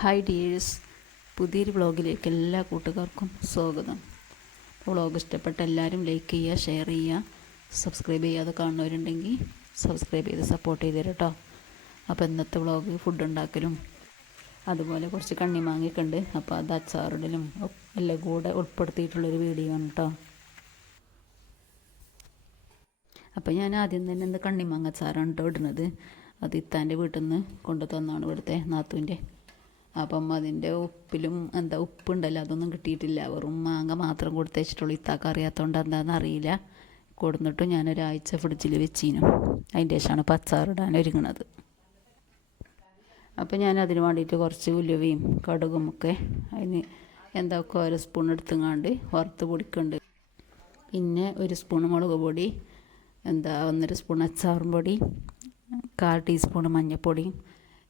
Hi dears പുതിയൊരു വ്ളോഗിലേക്ക് എല്ലാ കൂട്ടുകാർക്കും സ്വാഗതം. വ്ളോഗ് ഇഷ്ടപ്പെട്ട എല്ലാവരും ലൈക്ക് ചെയ്യുക ഷെയർ ചെയ്യുക സബ്സ്ക്രൈബ് ചെയ്യാതെ കാണുന്നവരുണ്ടെങ്കിൽ സബ്സ്ക്രൈബ് ചെയ്ത് സപ്പോർട്ട് ചെയ്ത് തരാം കേട്ടോ അപ്പോൾ ഇന്നത്തെ വ്ളോഗ് ഫുഡ് ഉണ്ടാക്കലും അതുപോലെ കുറച്ച് കണ്ണിമാങ്ങയൊക്കെ ഉണ്ട്. അപ്പോൾ അത് അച്ചാറിടലും എല്ലാം കൂടെ ഉൾപ്പെടുത്തിയിട്ടുള്ളൊരു വീഡിയോ ആണ് കേട്ടോ അപ്പോൾ ഞാൻ ആദ്യം തന്നെ എന്ത് കണ്ണിമാങ്ങ അച്ചാറാണ് കേട്ടോ ഇടുന്നത്. അത് ഇത്താന്റെ വീട്ടിൽ നിന്ന് കൊണ്ടു തന്നാണ് ഇവിടുത്തെ നാത്തൂന്റെ. അപ്പം അതിന്റെ ഉപ്പിലും എന്താ ഉപ്പുണ്ടല്ലോ അതൊന്നും കിട്ടിയിട്ടില്ല. വെറും മാങ്ങ മാത്രം കൊടുത്തേച്ചിട്ടുള്ളൂ ഇത്താക്ക അറിയാത്തതുകൊണ്ട് എന്താണെന്ന് അറിയില്ല. കൊടുന്നിട്ട് ഞാനൊരാഴ്ച ഫ്രിഡ്ജിൽ വെച്ചിനും. അതിന്റെ ശേഷമാണ് പച്ചാറിടാൻ ഒരുങ്ങണത്. അപ്പോൾ ഞാൻ അതിന് വേണ്ടിയിട്ട് കുറച്ച് ഉലുവയും കടുകും ഒക്കെ അതിന് എന്തൊക്കെ ഓരോ സ്പൂൺ എടുത്തുങ്ങാണ്ട് വറുത്ത് പൊടിക്കുന്നുണ്ട് പിന്നെ ഒരു സ്പൂൺ മുളക് പൊടി എന്താ ഒന്നര സ്പൂൺ അച്ചാറും പൊടി കാൽ ടീസ്പൂൺ മഞ്ഞൾപ്പൊടി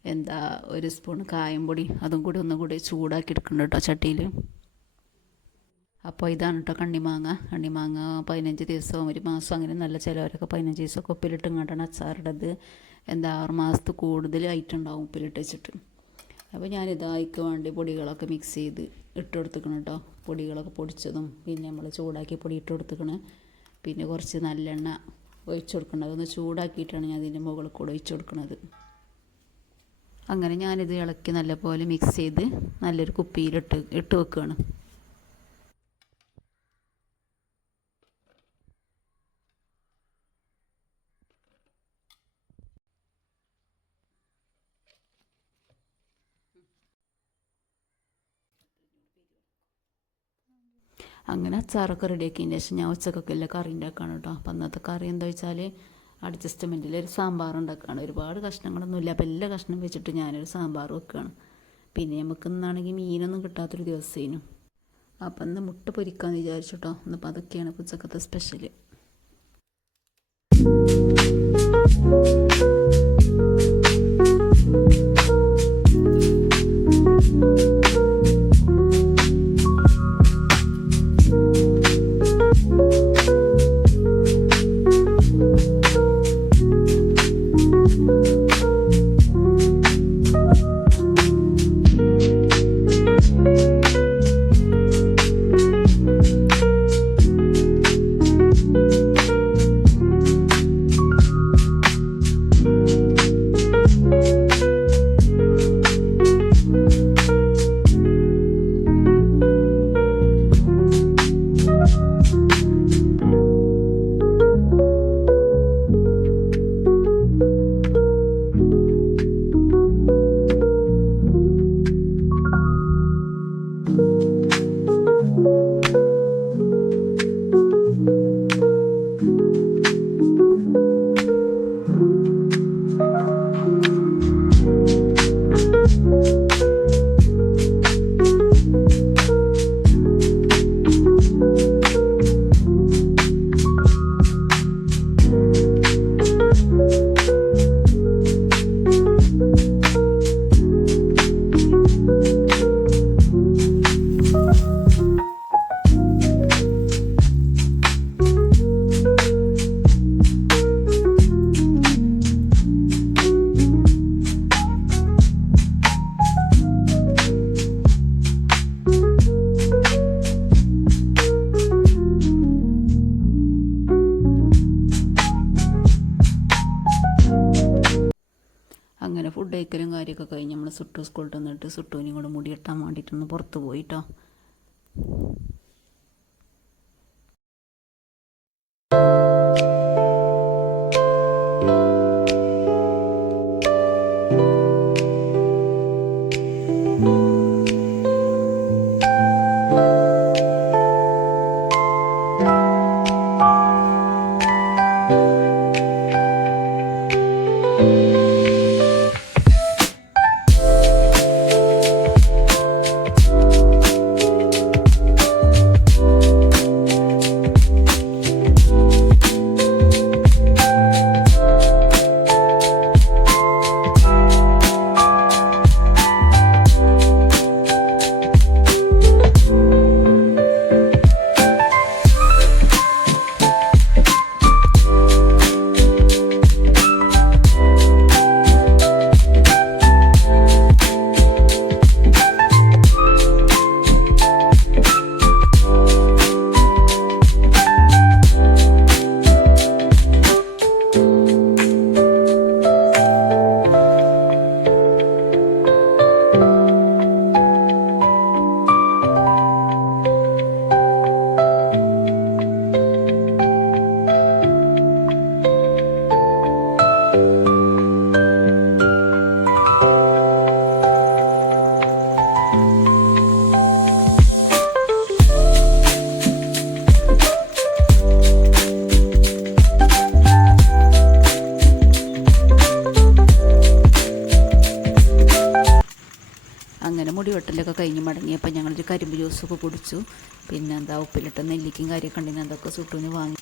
എന്താ ഒരു സ്പൂൺ കായം പൊടി അതും കൂടി ഒന്നും കൂടി ചൂടാക്കി എടുക്കണം കേട്ടോ ചട്ടിയിൽ അപ്പോൾ ഇതാണ് കേട്ടോ കണ്ണിമാങ്ങ. കണ്ണിമാങ്ങ പതിനഞ്ച് ദിവസവും ഒരു മാസം അങ്ങനെ നല്ല ചിലവരൊക്കെ പതിനഞ്ച് ദിവസമൊക്കെ ഉപ്പിലിട്ട് കണ്ടാണ് അച്ചാറിടത്. എന്താ ആറ് മാസത്ത് കൂടുതൽ ആയിട്ടുണ്ടാവും ഉപ്പിലിട്ട് വെച്ചിട്ട്. അപ്പോൾ ഞാനിതായിക്ക് വേണ്ടി പൊടികളൊക്കെ മിക്സ് ചെയ്ത് ഇട്ട് കൊടുത്തുക്കണം കേട്ടോ. പൊടികളൊക്കെ പൊടിച്ചതും പിന്നെ നമ്മൾ ചൂടാക്കി പൊടി ഇട്ട് കൊടുത്തിക്കണ് പിന്നെ കുറച്ച് നല്ലെണ്ണ ഒഴിച്ചു കൊടുക്കണം അതൊന്ന് ചൂടാക്കിയിട്ടാണ് ഞാൻ അതിന്റെ മുകളിൽ കൂടെ ഒഴിച്ചു കൊടുക്കുന്നത് അങ്ങനെ ഞാനിത് ഇളക്കി നല്ലപോലെ മിക്സ് ചെയ്ത് നല്ലൊരു കുപ്പിയിലിട്ട് ഇട്ട് വെക്കുകയാണ് അങ്ങനെ അച്ചാറൊക്കെ റെഡിയാക്കിയതിന് ശേഷം ഞാൻ ഉച്ചക്കൊക്കെ എല്ലാം കറി ഉണ്ടാക്കുകയാണ് കേട്ടോ. അപ്പം അന്നത്തെ കറി എന്താ വെച്ചാൽ അഡ്ജസ്റ്റ്മെന്റിൽ ഒരു സാമ്പാർ ഉണ്ടാക്കുകയാണ് ഒരുപാട് കഷ്ണങ്ങളൊന്നുമില്ല. അപ്പം എല്ലാ കഷ്ണം വെച്ചിട്ട് ഞാനൊരു സാമ്പാർ വെക്കുകയാണ് പിന്നെ നമുക്ക് ഇന്നാണെങ്കിൽ മീനൊന്നും കിട്ടാത്തൊരു ദിവസേനും. അപ്പം ഇന്ന് മുട്ട പൊരിക്കാമെന്ന് വിചാരിച്ചു കേട്ടോ ഇന്നിപ്പോൾ അതൊക്കെയാണ് ഉച്ചക്കത്തെ സ്പെഷ്യൽ അങ്ങനെ ഫുഡ് കഴിക്കലും കാര്യമൊക്കെ കഴിഞ്ഞ് നമ്മൾ സുട്ടു സ്കൂളിൽ നിന്നിട്ട് സുട്ടുവിനും കൂടെ മുടി കെട്ടാൻ വേണ്ടിയിട്ടൊന്ന് പുറത്ത് പോയിട്ടോ. മടങ്ങിയപ്പോൾ ഞങ്ങളൊരു കരിമ്പ് ജ്യൂസൊക്കെ കുടിച്ചു. പിന്നെ എന്താ ഉപ്പിലിട്ട നെല്ലിക്കും കാര്യമൊക്കെ ഉണ്ടെങ്കിൽ അതൊക്കെ സുട്ടുവിന് വാങ്ങി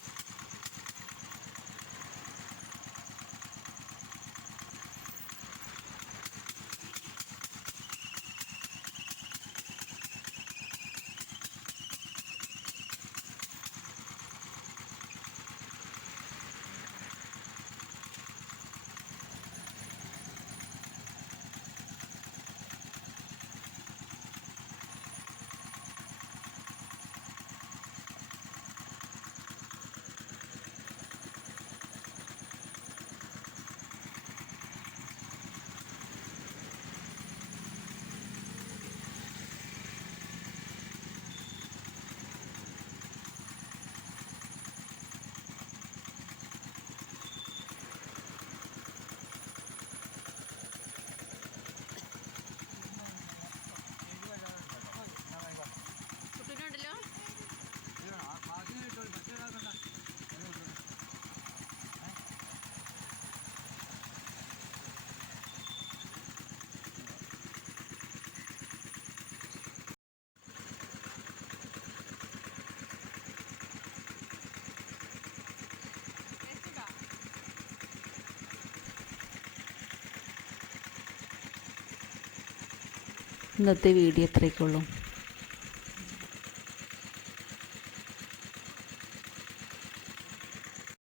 ഇന്നത്തെ വീഡിയോ ഇത്രയൊക്കെ ഉള്ളൂ.